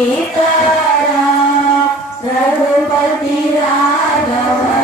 Sitaram Raghupati Raghav